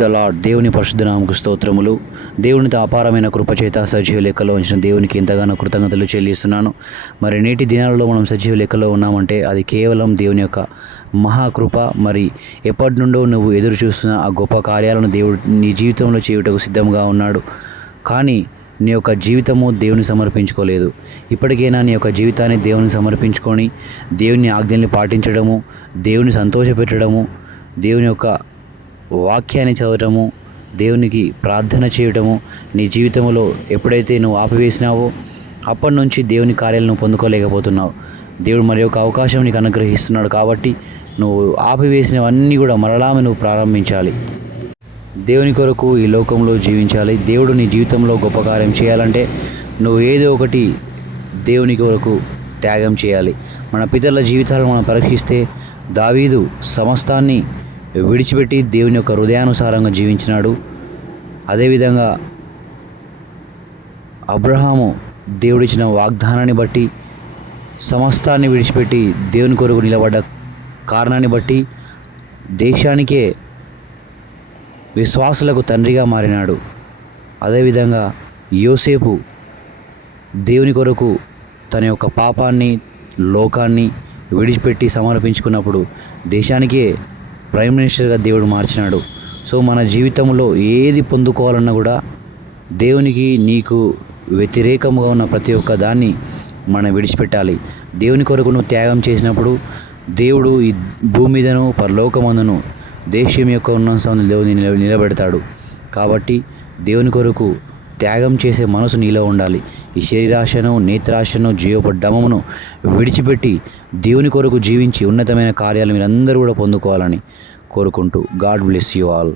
The lord దేవుని పరిశుద్ధనామకు స్తోత్రములు. దేవునితో అపారమైన కృపచేత సజీవ లెక్కలో ఉంచిన దేవునికి ఎంతగానో కృతజ్ఞతలు చెల్లిస్తున్నాను. మరి నేటి దినాలలో మనం సజీవ లెక్కలో ఉన్నామంటే అది కేవలం దేవుని యొక్క మహాకృప. మరి ఎప్పటి నుండో నువ్వు ఎదురు చూస్తున్న ఆ గొప్ప కార్యాలను దేవుడు నీ జీవితంలో చేయుటకు సిద్ధంగా ఉన్నాడు. కానీ నీ యొక్క జీవితము దేవుని సమర్పించుకోలేదు. ఇప్పటికైనా నీ యొక్క జీవితాన్ని దేవుని సమర్పించుకొని దేవుని ఆజ్ఞల్ని పాటించడము దేవుని సంతోషపెట్టడము దేవుని యొక్క వాక్యాన్ని చదవటము దేవునికి ప్రార్థన చేయటము నీ జీవితంలో ఎప్పుడైతే నువ్వు ఆపివేసినావో అప్పటి నుంచి దేవుని కార్యాలను పొందుకోలేకపోతున్నావు. దేవుడు మరి ఒక అవకాశం నీకు అనుగ్రహిస్తున్నాడు కాబట్టి నువ్వు ఆపివేసినవన్నీ కూడా మరలా నువ్వు ప్రారంభించాలి. దేవుని కొరకు ఈ లోకంలో జీవించాలి. దేవుడు నీ జీవితంలో గొప్ప కార్యం చేయాలంటే నువ్వు ఏదో ఒకటి దేవుని కొరకు త్యాగం చేయాలి. మన పితరుల జీవితాలను మనం పరీక్షిస్తే దావీదు సమస్తాన్ని విడిచిపెట్టి దేవుని యొక్క హృదయానుసారంగా జీవించినాడు. అదేవిధంగా అబ్రహాము దేవుడిచ్చిన వాగ్దానాన్ని బట్టి సమస్తాన్ని విడిచిపెట్టి దేవుని కొరకు నిలబడ్డ కారణాన్ని బట్టి దేశానికే విశ్వాసులకు తండ్రిగా మారినాడు. అదేవిధంగా యోసేపు దేవుని కొరకు తన యొక్క పాపాన్ని లోకాన్ని విడిచిపెట్టి సమర్పించుకున్నప్పుడు దేశానికే ప్రైమ్ మినిస్టర్గా దేవుడు మార్చినాడు. సో మన జీవితంలో ఏది పొందుకోవాలన్నా కూడా దేవునికి నీకు వ్యతిరేకముగా ఉన్న ప్రతి ఒక్క దాన్ని మనం విడిచిపెట్టాలి. దేవుని కొరకు నువ్వు త్యాగం చేసినప్పుడు దేవుడు ఈ భూమి మీదను పరలోకమందును దేశం యొక్క ఉన్నతం దేవుని నిలబెడతాడు. కాబట్టి దేవుని కొరకు త్యాగం చేసే మనసు నీలో ఉండాలి. ఈ శరీరాశను నేత్రాశను జీవపడ్డమమును విడిచిపెట్టి దేవుని కొరకు జీవించి ఉన్నతమైన కార్యాలు మీరందరూ కూడా పొందుకోవాలని కోరుకుంటూ గాడ్ బ్లెస్ యూ ఆల్.